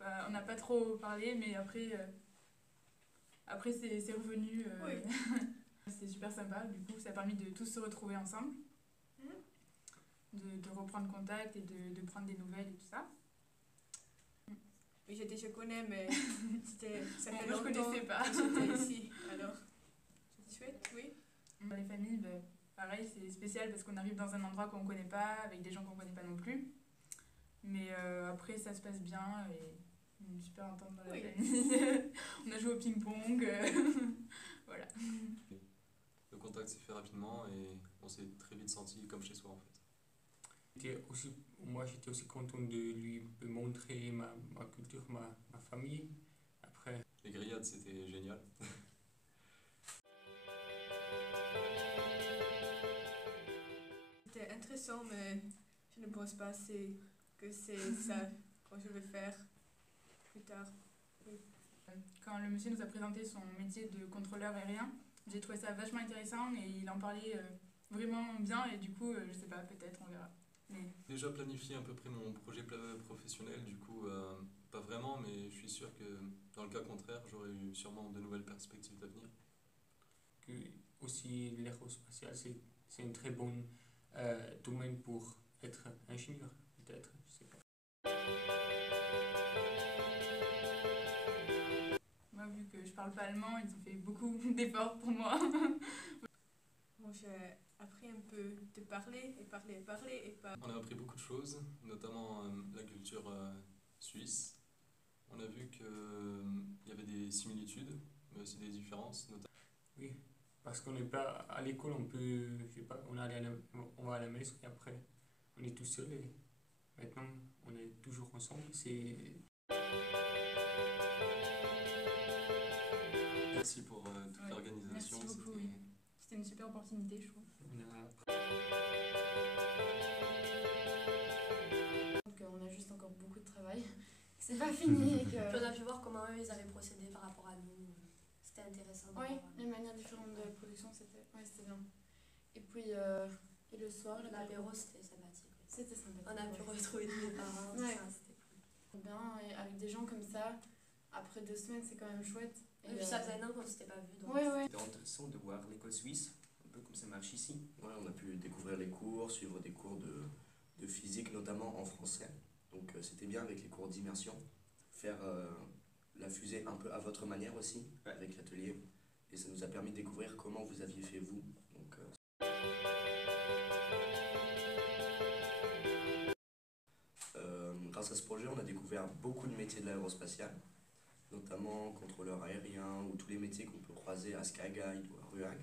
On n'a pas trop parlé, mais après c'est revenu. Oui. C'était super sympa, du coup ça a permis de tous se retrouver ensemble, de reprendre contact et de prendre des nouvelles et tout ça. Oui, je connais, mais ça fait Moi je longtemps connaissais pas. que j'étais ici, alors c'était chouette, oui. Dans les familles, pareil, c'est spécial parce qu'on arrive dans un endroit qu'on ne connaît pas, avec des gens qu'on ne connaît pas non plus. Mais après, ça se passe bien et on a une super entente dans la famille. On a joué au ping-pong. Voilà. Le contact s'est fait rapidement et on s'est très vite senti comme chez soi en fait. Moi, j'étais aussi content de lui montrer ma culture, ma famille. Après, Les grillades, c'était génial. C'était intéressant, mais je ne pense pas que c'est ça que je vais faire plus tard. Oui. Quand le monsieur nous a présenté son métier de contrôleur aérien, j'ai trouvé ça vachement intéressant et il en parlait vraiment bien et du coup, je sais pas, peut-être, on verra. Mais... Déjà planifié à peu près mon projet professionnel, du coup, pas vraiment, mais je suis sûr que dans le cas contraire, j'aurais eu sûrement de nouvelles perspectives d'avenir. que aussi l'aérospatial, c'est un très bon domaine pour être ingénieur, peut-être, je sais pas. Moi, vu que je parle pas allemand, ils ont fait beaucoup d'efforts pour moi. Bon, j'ai appris un peu de parler et parler et parler et pas. On a appris beaucoup de choses, notamment la culture suisse. On a vu qu'il y avait des similitudes, mais aussi des différences. Oui, parce qu'on n'est pas à l'école, on peut, je sais pas, on va à la maison et après on est tout seul et maintenant on est toujours ensemble. Merci pour toute l'organisation. Merci beaucoup, oui. C'était une super opportunité, je trouve. Donc on a juste encore beaucoup de travail. C'est pas fini et que... Puis on a pu voir comment eux ils avaient procédé par rapport à nous. C'était intéressant. Oui, les manières différentes de la production, c'était bien. Et puis, et le soir, l'apéro, c'était sympathique. C'était sympathique. On a pu retrouver mes parents, tout ça, c'était cool. Bien, et avec des gens comme ça, après 2 semaines, c'est quand même chouette. Et puis ça faisait un an qu'on ne s'était pas vu. C'était intéressant de voir l'école suisse, un peu comme ça marche ici. Ouais, on a pu découvrir les cours, suivre des cours de physique, notamment en français. Donc c'était bien avec les cours d'immersion. Faire la fusée un peu à votre manière aussi, avec l'atelier. Et ça nous a permis de découvrir comment vous aviez fait vous. Donc, grâce à ce projet, on a découvert beaucoup de métiers de l'aérospatiale, notamment contrôleur aérien ou tous les métiers qu'on peut croiser à Skyguide ou à RUAG.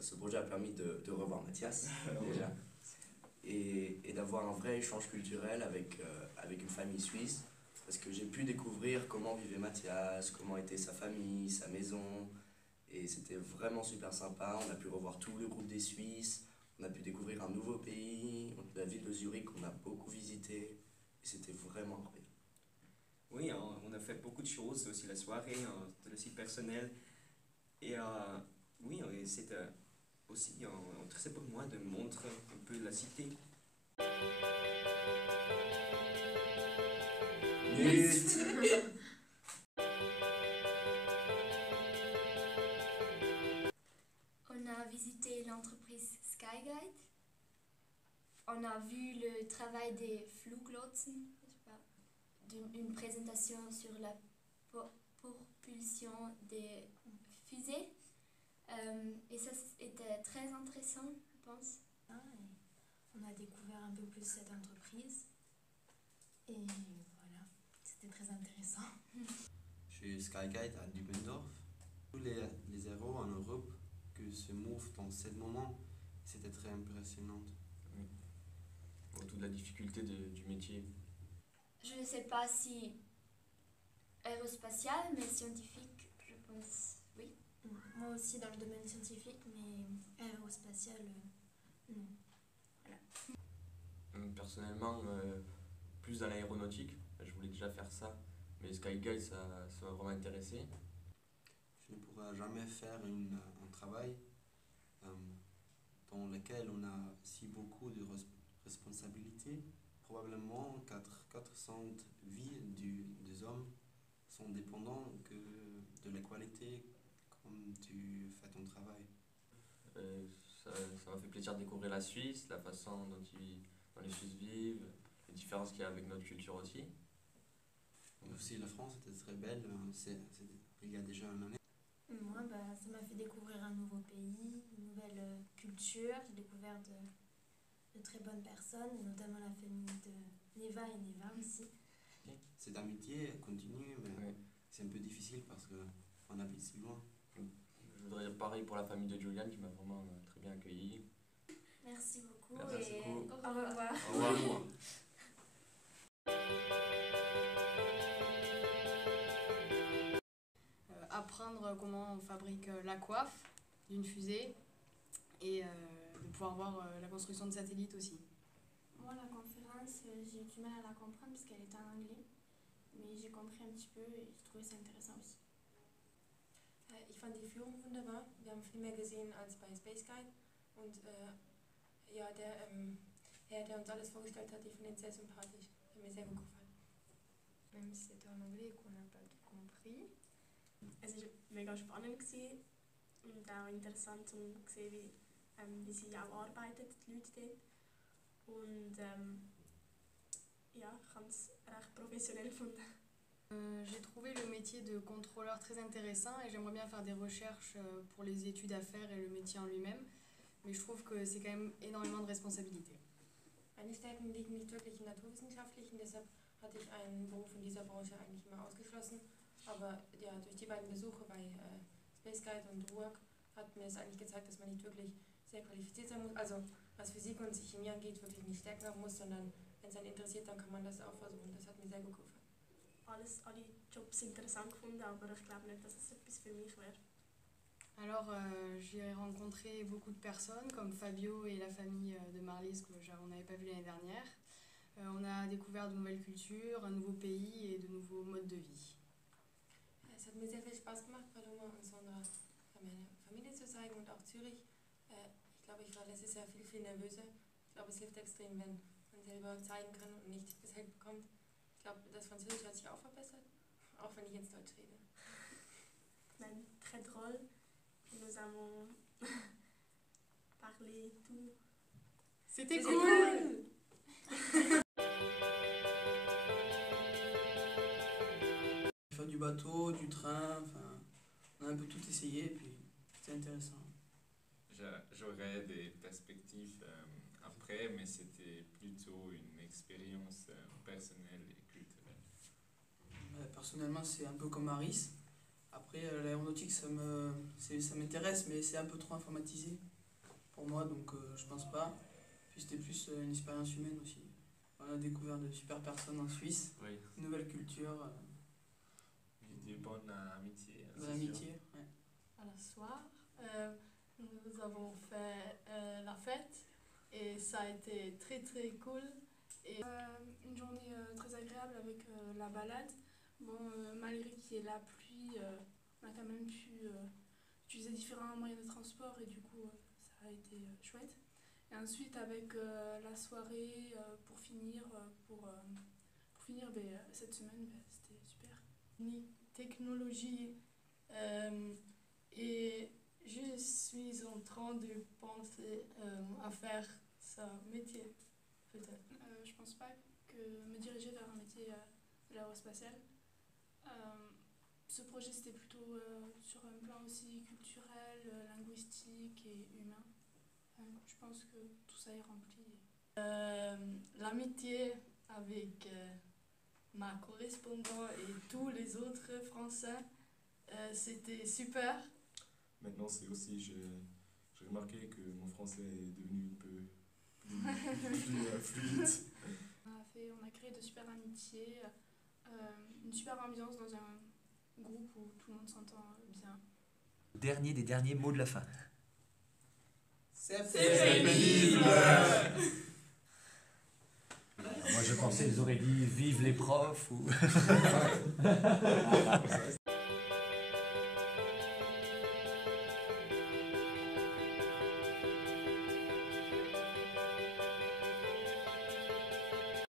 Ce projet a permis de revoir Mathias, déjà, et d'avoir un vrai échange culturel avec une famille suisse, parce que j'ai pu découvrir comment vivait Mathias, comment était sa famille, sa maison, et c'était vraiment super sympa. On a pu revoir tout le groupe des Suisses, on a pu découvrir un nouveau pays, la ville de Zurich qu'on a beaucoup visité, et c'était vraiment incroyable. Oui, on a fait beaucoup de choses, aussi la soirée, c'était aussi personnel, et oui, c'était aussi intéressant pour moi de montrer un peu la cité. On a visité l'entreprise Skyguide. On a vu le travail des Fluglotsen, une présentation sur la propulsion des fusées. Et ça était très intéressant, je pense. On a découvert un peu plus cette entreprise. Et voilà, c'était très intéressant. Chez Skyguide à Dubendorf, tous les héros en Europe qui se mouvent dans ce moment, c'était très impressionnant. Oui. Bon, toute la difficulté du métier. Je ne sais pas si aérospatial, mais scientifique, je pense, oui. Moi aussi dans le domaine scientifique, mais aérospatial, non. Voilà. Personnellement, plus dans l'aéronautique, je voulais déjà faire ça, mais Skyguide, ça m'a vraiment intéressé. Je ne pourrai jamais faire un travail dans lequel on a si beaucoup de responsabilités. métier, probablement 400 vies des hommes sont dépendants que de la qualité comme tu fais ton travail. Ça m'a fait plaisir de découvrir la Suisse, la façon dont les Suisses vivent, les différences qu'il y a avec notre culture aussi. Aussi, la France était très belle, il y a déjà une année. Moi, ça m'a fait découvrir un nouveau pays, une nouvelle culture. J'ai découvert de très bonnes personnes, et notamment la famille de Neva et Neva aussi. Cette amitié continue, mais c'est un peu difficile parce qu'on habite si loin. Je voudrais dire pareil pour la famille de Julian qui m'a vraiment très bien accueilli. Merci beaucoup Merci et beaucoup. au revoir. Au revoir. Apprendre comment on fabrique la coiffe d'une fusée et de pouvoir voir la construction de satellites aussi. Moi, la conférence, j'ai eu du mal à la comprendre parce qu'elle était en anglais, mais j'ai compris un petit peu et j'ai trouvé ça intéressant aussi. Ich fand die Führung wunderbar. Wir haben viel mehr gesehen als bei Space Guide. Und ja, der Herr, der uns alles vorgestellt hat, ich finde ihn sehr sympathisch. Der hat mir sehr gut gefallen. Même si c'était en anglais et qu'on n'a pas tout compris. Es war mega spannend gewesen und auch interessant zu sehen, wie sie auch arbeiten, die Leute dort. Und ja, ich habe es recht professionnel gefunden. J'ai trouvé le métier de contrôleur très intéressant et j'aimerais bien faire des recherches pour les études à faire et le métier en lui-même. Mais je trouve que c'est quand même énormément de responsabilités. Meine Stärken liegen nicht wirklich im Naturwissenschaftlichen, deshalb hatte ich einen Beruf in dieser Branche eigentlich immer ausgeschlossen. Aber ja, durch die beiden Besuche bei Space Guide und RUAG hat mir es eigentlich gezeigt, dass man nicht wirklich sehr qualifiziert sein muss. Also was Physik und Chemie angeht, wirklich nicht Stärken haben muss, sondern wenn es einen interessiert, dann kann man das auch versuchen. Das hat mir sehr gut gefallen. Alle Jobs interessant gefunden, aber ich glaube nicht, dass es etwas für mich wäre. Alors, j'ai rencontré beaucoup de personnes comme Fabio et la famille de Marlise qu'on n'avait pas vu l'année dernière. On a découvert de nouvelles cultures, un nouveau pays et de nouveaux modes de vie. Es hat mir sehr viel Spaß gemacht, Paloma und Sondra meine Familie zu zeigen und auch Zürich. Ich glaube, ich war letztes Jahr viel nervöser. Ich glaube, es hilft extrem, wenn man selber zeigen kann und nicht gesagt bekommt. Ich glaube, das Französisch hat sich auch verbessert, auch wenn ich jetzt Deutsch rede. Même très drôle. Nous avons parlé tout. C'était cool. Faire du bateau, du train, enfin, on a un peu tout essayé et puis c'était intéressant. J'aurais des perspectives après, mais c'était plutôt une expérience personnelle et culturelle. Personnellement, c'est un peu comme Maris. Après, l'aéronautique, ça m'intéresse, mais c'est un peu trop informatisé pour moi, donc je pense pas. Puis c'était plus une expérience humaine aussi. On a découvert de super personnes en Suisse, une nouvelle culture. Des bonnes amitiés. Bonne amitié, ouais. Alors, ce soir, nous avons fait la fête et ça a été très très cool. Et une journée très agréable avec la balade. Bon, malgré qu'il y ait la pluie, on a quand même pu utiliser différents moyens de transport et du coup ça a été chouette. Et ensuite avec la soirée pour finir cette semaine, c'était super. Technologie et je suis en train de penser à faire ce métier peut-être. Je pense pas que me diriger vers un métier de l'aérospatiale. Ce projet c'était plutôt sur un plan aussi culturel, linguistique et humain. Je pense que tout ça est rempli. L'amitié avec ma correspondante et tous les autres Français, c'était super. Maintenant, c'est aussi, j'ai remarqué que mon français est devenu un peu plus fluide. On a créé de super amitiés, une super ambiance dans un groupe où tout le monde s'entend bien. Dernier des derniers mots de la fin. C'est pénible. Moi je pensais qu'ils auraient dit vive les profs ou